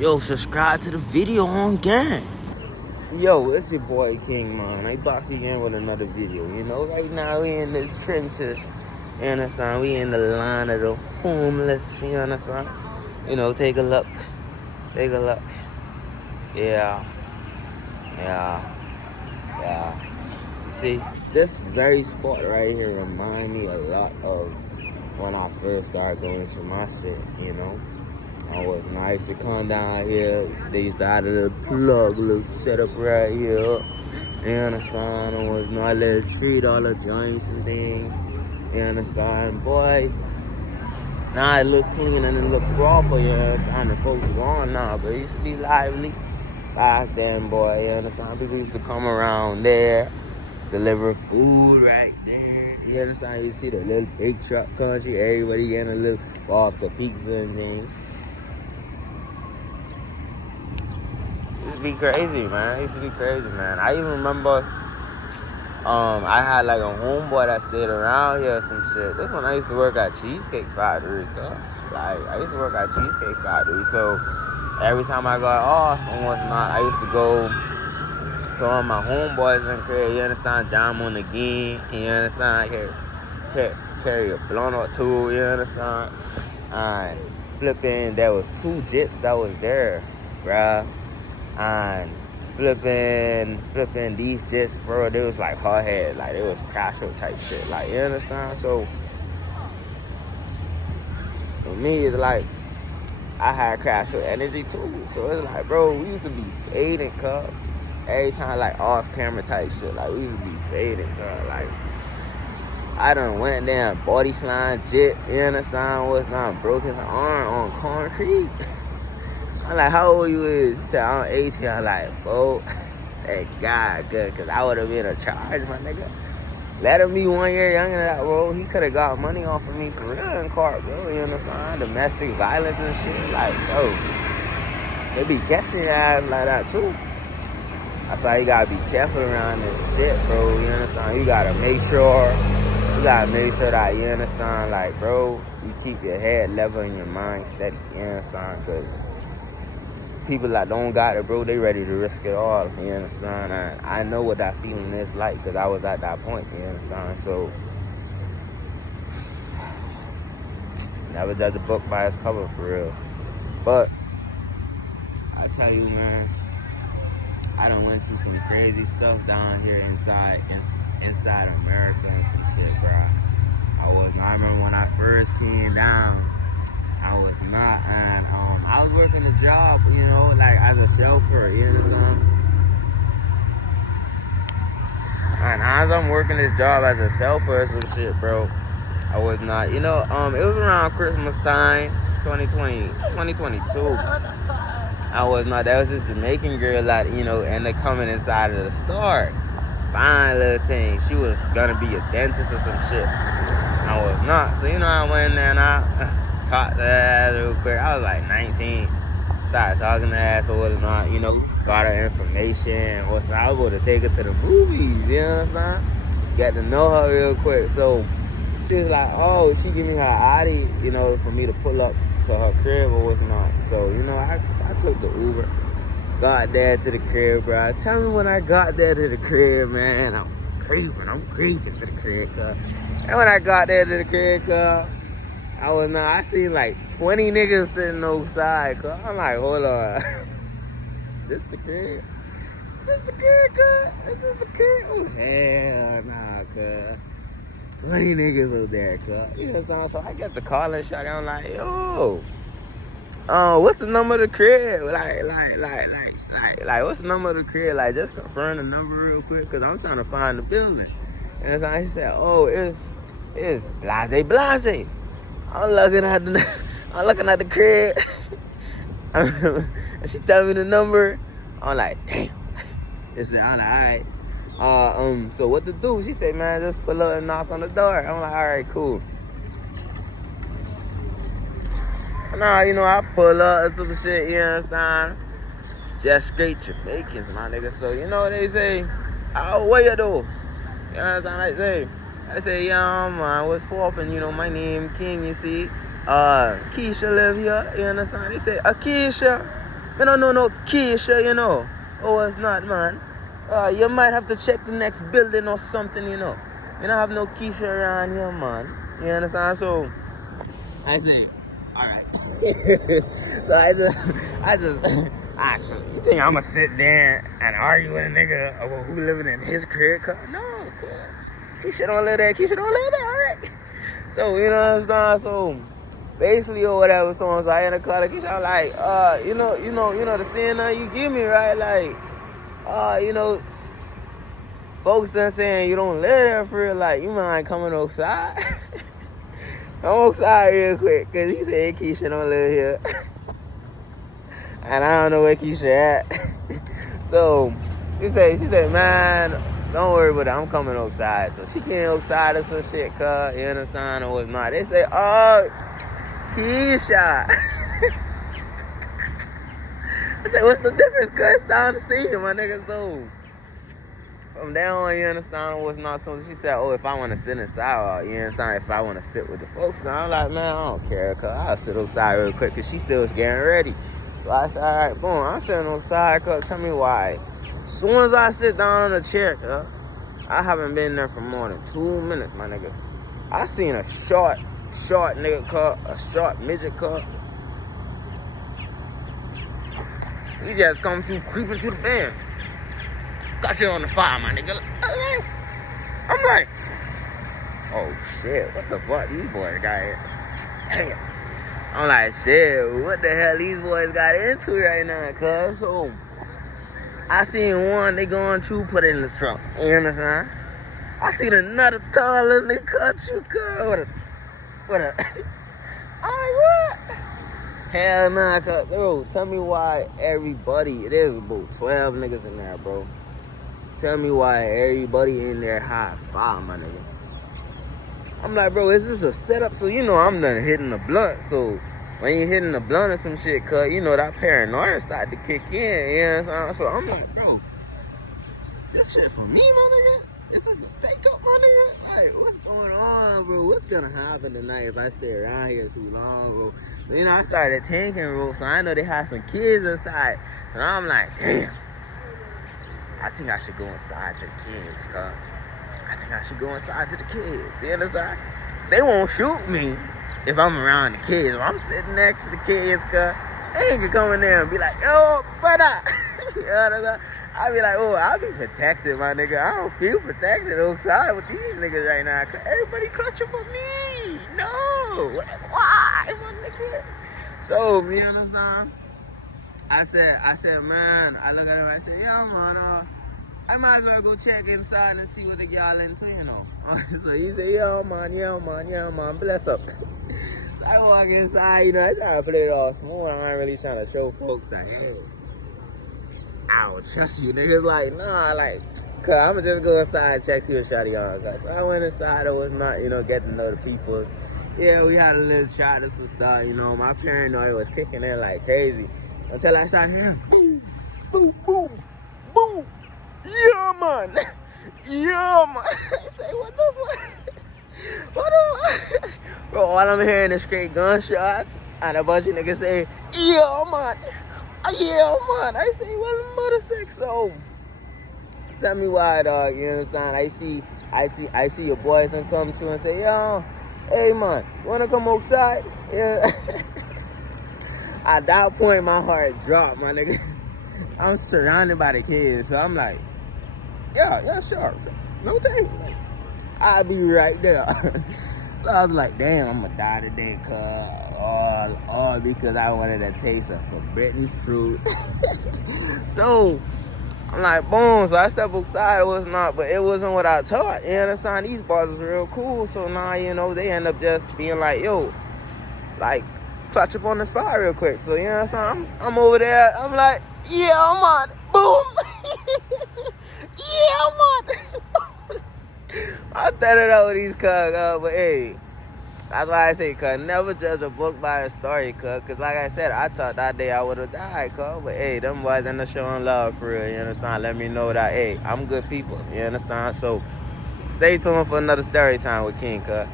Yo, subscribe to the video on gang. Yo, it's your boy King, man. I back again with another video. You know, right now we in the trenches. You understand? We in the line of the homeless. You understand? You know, take a look. Take a look. Yeah. You see, this very spot right here remind me a lot of when I first started going to my shit, you know. I was nice to come down here. They used to have a little plug, a little setup right here. You understand? It was no little $3 joints and things. You understand? Boy, now it look clean and it look proper, you understand? The folks gone now, but it used to be lively back then, boy. You understand? People used to come around there, deliver food right there. You understand? You see the little big truck country, everybody getting a little box of pizza and things. It used to be crazy, man. It used to be crazy, man. I even remember I had like a homeboy that stayed around here or some shit. This one I used to work at Cheesecake Factory, cuz. Like, I used to work at Cheesecake Factory, so every time I got off and whatnot, I used to go all my homeboys in crib, you understand, jam on the game, you understand, carry a blunt or two, you understand, and flipping, there was 2 jits that was there, bruh, and flipping these jits, bro, they was like hard head, like it was crasher type shit, like, you understand, so, for me, it's like, I had crasher energy too, so it's like, bro, we used to be fading, cuz. Every time, like, off-camera type shit. Like, we used to be fading, bro. Like, I done went down body slime, jet, you understand what's not, broke his arm on concrete. I'm like, how old you is? He said, I'm 18. I'm like, bro, that guy good, because I would have been a charge, my nigga. Let him be 1 year younger than that, bro. He could have got money off of me for real in court, bro. You understand? Domestic violence and shit. Like, bro, they be catching your ass like that, too. That's why you gotta be careful around this shit, bro. You understand? You gotta make sure that you understand, like, bro, you keep your head level and your mind steady. You understand? Cause people that don't got it, bro, they ready to risk it all. You understand? And I know what that feeling is like, cause I was at that point. You understand? So never judge a book by its cover, for real. But I tell you, man, I done went through some crazy stuff down here inside America and some shit, bro. I remember when I first came down, I was not, and I was working a job, you know, like as a chauffeur, you understand? And as I'm working this job as a chauffeur and some shit, bro, I was not, you know, it was around Christmas time, 2022. There was this Jamaican girl that, you know, ended up coming inside of the store. Fine little thing. She was gonna be a dentist or some shit. I was not. So, you know, I went in there and I talked to her ass real quick. I was like 19. Started talking to her ass or whatnot, you know, got her information. I was able to take her to the movies, you know what I'm saying? Get to know her real quick. So, she was like, oh, she give me her ID, you know, for me to pull up to her crib or whatnot. So, you know, I took the Uber, got there to the crib, bro. Tell me when I got there to the crib, man, I'm creeping to the crib, cuz. And when I got there to the crib, cuz, I seen like 20 niggas sitting outside, cuz. I'm like, hold on. This the crib? This the crib, cuz? Is this the crib? Oh, hell nah, cuz. 20 niggas over there, cuz. You know what I'm saying? So I get the call and shot. I'm like, yo, what's the number of the crib? Like, what's the number of the crib? Like, just confirm the number real quick, cause I'm trying to find the building. And so he said, oh, it's Blase. I'm looking at the crib. And she tell me the number. I'm like, damn. I'm like, all right. So what to do? She said, man, just pull up and knock on the door. I'm like, all right, cool. Nah, you know, I pull up and some shit, you understand? Just straight Jamaicans, my nigga. So, you know what they say? Oh, what you do? You understand? I say, yeah, man, what's poppin'? You know, my name King, you see? Keisha live here, you understand? They say, Keisha. Me don't know no Keisha, you know. Oh, it's not, man. You might have to check the next building or something, you know. You don't have no Keisha around here, man. You understand? So, I say, alright. So you think I'm gonna sit there and argue with a nigga about who living in his crib? No, Keisha don't live there. Alright. So, you know what I'm saying? So, basically or whatever, so I in the car, like, I'm like, you know the saying you give me, right? Like, you know, folks done saying you don't live there for real, like, you mind coming outside? Come outside real quick, cause he said Keisha don't live here. And I don't know where Keisha at. So, she said, man, don't worry about it, I'm coming outside. So she came outside or some shit, cuz, you understand, or whatnot. They say, oh, Keisha. I said, what's the difference? Cuz it's down the scene, my nigga. So from there on, you understand, or what's not. So she said, oh, if I want to sit inside, you understand, if I want to sit with the folks. And I'm like, man, I don't care, cuz I'll sit outside real quick, cuz she still was getting ready. So I said, all right, boom, I'm sitting outside, cuz tell me why. As soon as I sit down on the chair, cuz I haven't been there for more than 2 minutes, my nigga. I seen a short nigga cut, a short midget cut. He just come through creeping to the band. Got you on the fire, my nigga. I'm like, oh shit, what the fuck these boys got here? Damn. I'm like, shit, what the hell these boys got into right now, cuz? So I seen one, they going to put it in the trunk. You understand? I seen another tall little nigga cut you, cuz. I'm like, what? Hell nah, cuz, bro, tell me why everybody, it is about 12 niggas in there, bro. Tell me why everybody in there high five, my nigga. I'm like, bro, is this a setup? So, you know, I'm done hitting the blunt. So, when you hitting the blunt or some shit, cuz, you know, that paranoia start to kick in, you know what I'm saying? So, I'm like, bro, this shit for me, my nigga? Is this a stake up, my nigga? Like, what's going on, bro? What's gonna happen tonight if I stay around here too long, bro? You know, I started thinking, bro, so I know they have some kids inside. And I'm like, damn, I think I should go inside to the kids, cuz. I think I should go inside to the kids, you understand? They won't shoot me if I'm around the kids. If I'm sitting next to the kids, cuz, they ain't gonna come in there and be like, yo, brother. You understand? I be like, oh, I'll be protected, my nigga. I don't feel protected outside with these niggas right now. Cause everybody clutching for me. No. Why, my nigga? So, you understand? I said, man, I look at him, I said, yeah, man, I might as well go check inside and see what the girl into, you know. So he said, yeah, man, bless up. So I walk inside, you know, I try to play it all smooth. I ain't really trying to show folks that, hey, I don't trust you, niggas. Like, nah, like, cuz I'ma just go inside and check, see what shawty on. So I went inside, I was not, you know, getting to know the people. Yeah, we had a little chat, this and stuff, you know. My paranoia was kicking in like crazy. Until I started hearing, boom, boom, boom, boom. Yeah, man. Yeah, man. I say, what the fuck? What the fuck? Bro, all I'm hearing is straight gunshots. And a bunch of niggas say, yeah, man. Yeah, man. I say, well, mother sick, so tell me why, dog. You understand? I see your boys and come to and say, yo, hey, man, you wanna come outside? Yeah. At that point, my heart dropped, my nigga. I'm surrounded by the kids, so I'm like, yeah, sure. No thanks. Like, I'll be right there. So I was like, damn, I'm gonna die today, cuz. All because I wanted a taste of forbidden fruit. So I'm like, boom. So I stepped outside. It was not, but it wasn't what I thought. You understand? These bars is real cool. So now, you know, they end up just being like, yo, like, clutch up on the fire real quick. So, you know what I'm saying? I'm over there. I'm like, yeah, man. Boom. Yeah, man. I thought it out with these cuz, but hey, that's why I say, cuz, never judge a book by a story, cuz. Cause like I said, I thought that day I would have died, cuz. But hey, them boys end up showing love for real, you understand? Let me know that, hey, I'm good people, you understand? So, stay tuned for another story time with King, cuz.